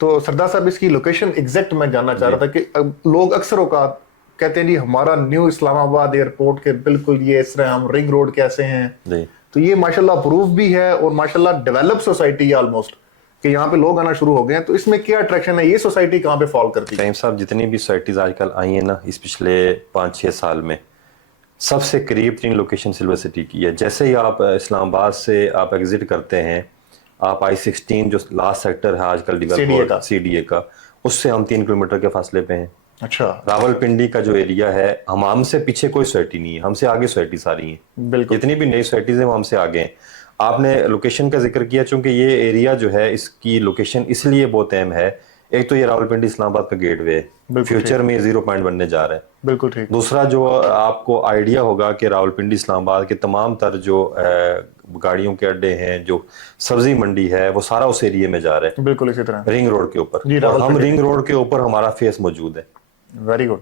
تو سردار صاحب اس کی لوکیشن ایگزیکٹ میں جاننا چاہ رہا تھا کہ لوگ اکثر اوقات کہتے ہیں جی ہمارا نیو اسلام آباد ایئرپورٹ کے بالکل یہ اس طرح ہم رنگ روڈ کیسے ہیں، تو یہ ماشاءاللہ اپروو بھی ہے اور ماشاءاللہ ڈیولپ سوسائٹی ہے آلموسٹ کہ یہاں پہ لوگ آنا شروع ہو گئے ہیں، تو اس میں کیا اٹریکشن ہے، یہ سوسائٹی کہاں پہ فال کرتی ہے؟ فہیم صاحب جتنی بھی سوسائٹیز آج کل آئی ہیں نا اس پچھلے 5-6 سال میں، سب سے قریب ترین لوکیشن سلور سٹی کی ہے. جیسے ہی آپ اسلام آباد سے آپ ایگزٹ کرتے ہیں، آپ I-16 جو لاسٹ سیکٹر ہے آج کل develop who C D A کا، اس سے ہم 3 کلومیٹر کے فاصلے پہ ہیں. اچھا، راول پنڈی کا جو ایریا ہے، ہم سے پیچھے کوئی سوسائٹی نہیں ہے، ہم سے آگے سوسائٹی ساری ہیں. بالکل جتنی بھی نئی سوسائٹیز ہیں وہ ہم سے آگے ہیں. آپ نے لوکیشن کا ذکر کیا، چونکہ یہ ایریا جو ہے اس کی لوکیشن اس لیے بہت اہم ہے. ایک تو یہ راول پنڈی اسلام آباد کا گیٹ وے ہے، فیوچر میں 0 پوائنٹ بننے جا رہا ہے. بالکل ٹھیک. دوسرا جو آپ کو آئیڈیا ہوگا کہ راول پنڈی اسلام آباد کے تمام تر جو گاڑیوں کے اڈے ہیں، جو سبزی منڈی ہے، وہ سارا اس ایریے میں جا رہا ہے. بالکل اسی طرح رنگ روڈ کے اوپر، اور ہم رنگ روڈ کے اوپر ہمارا فیس موجود ہے. Very good.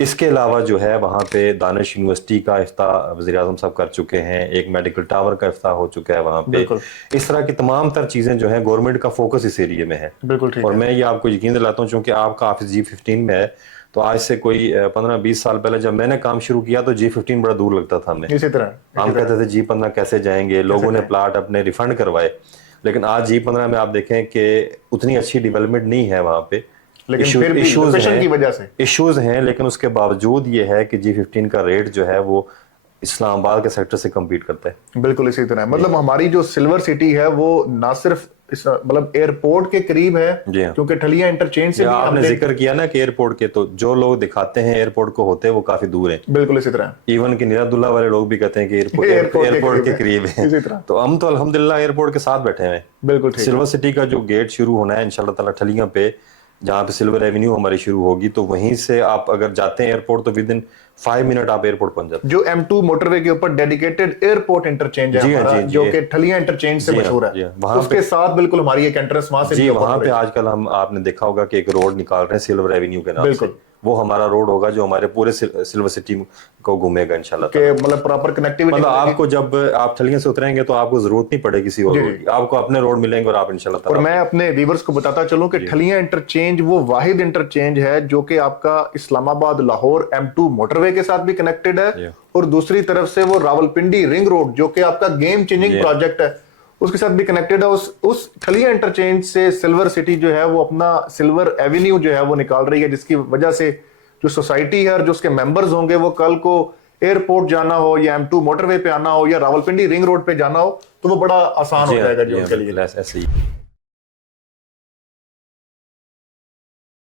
اس کے علاوہ جو ہے وہاں پہ دانش یونیورسٹی کا افتتاح وزیر اعظم صاحب کر چکے ہیں، ایک میڈیکل ٹاور کا افتتاح ہو چکا ہے وہاں پہ. اس طرح کی تمام تر چیزیں جو ہیں گورنمنٹ کا فوکس اس ایریے میں ہے. اور میں یہ آپ کو یقین دلاتا ہوں، چونکہ آپ کا آفس G15 میں ہے، تو آج سے کوئی 15-20 سال پہلے جب میں نے کام شروع کیا تو G15 بڑا دور لگتا تھا ہمیں. اسی طرح ہم کہتے تھے G15 کیسے جائیں گے، لوگوں نے پلاٹ اپنے ریفنڈ کروائے. لیکن آج G15 میں آپ دیکھیں کہ اتنی اچھی ڈیولپمنٹ نہیں ہے وہاں پہ، ایشوز ہیں، لیکن اس کے باوجود یہ ہے کہ G15 کا ریٹ جو ہے وہ اسلام آباد کے سیکٹر سے کمپیٹ کرتا ہے. بالکل اسی طرح. مطلب ہماری جو سلور سٹی ہے وہ نہ صرف مطلب ایئرپورٹ کے قریب ہے، کیونکہ ٹھلیاں انٹرچینج سے آپ نے ذکر کیا نا کہ ایئرپورٹ کے، تو جو لوگ دکھاتے ہیں ایئرپورٹ کو ہوتے ہیں وہ کافی دور ہیں. بالکل اسی طرح. ایون کہ نیراد اللہ والے لوگ بھی کہتے ہیں کہ ایئرپورٹ کے قریب ہیں. تو ہم تو الحمدللہ ایئرپورٹ کے ساتھ بیٹھے ہیں. بالکل. سلور سٹی کا جو گیٹ شروع ہونا ہے انشاءاللہ تعالیٰ ٹھلیاں پہ، جہاں پہ سلور ایونیو ہماری شروع ہوگی، تو وہیں سے آپ اگر جاتے ہیں ایئرپورٹ تو ود ان 5 منٹ آپ ایئرپورٹ پہنچ جاتے ہیں. جو M2 موٹر وے کے اوپر ڈیڈیکیٹڈ ایئرپورٹ انٹرچینج ہے ہمارا، جو کہ ٹھلیاں انٹرچینج سے مشہور ہے، اس کے ساتھ بالکل ہماری ایک انٹرنس وہاں سے. وہاں پہ آج کل آپ نے دیکھا ہوگا کہ ایک روڈ نکال رہے ہیں سلور ایونیو کے نام سے. وہ ہمارا روڈ ہوگا جو ہمارے پورے سلور سٹی کو گھومے گا انشاءاللہ. کہ مطلب پراپر کنیکٹیوٹی، مطلب آپ کو جب آپ ٹھلیاں سے اتریں گے تو آپ کو ضرورت نہیں پڑے کسی اور روڈ کی، آپ کو اپنے روڈ ملیں گے اور آپ انشاءاللہ. اور میں اپنے ویورز کو بتاتا چلوں کہ ٹھلیاں انٹرچینج وہ واحد انٹرچینج ہے جو کہ آپ کا اسلام آباد لاہور M2 موٹر وے کے ساتھ بھی کنیکٹڈ ہے، اور دوسری طرف سے وہ راول پنڈی رنگ روڈ جو کہ آپ کا گیم چینجنگ پروجیکٹ ہے اس کے ساتھ بھی کنیکٹڈ ہے. اس ٹھلیاں انٹرچینج سے سلور سٹی جو ہے وہ اپنا سلور ایونیو جو ہے وہ نکال رہی ہے، جس کی وجہ سے جو سوسائٹی ہے اور جو اس کے ممبرز ہوں گے وہ کل کو ایئرپورٹ جانا ہو یا M2 موٹر وے پہ آنا ہو یا راول پنڈی رنگ روڈ پہ جانا ہو تو وہ بڑا آسان ہو جائے گا جو ان کے لیے.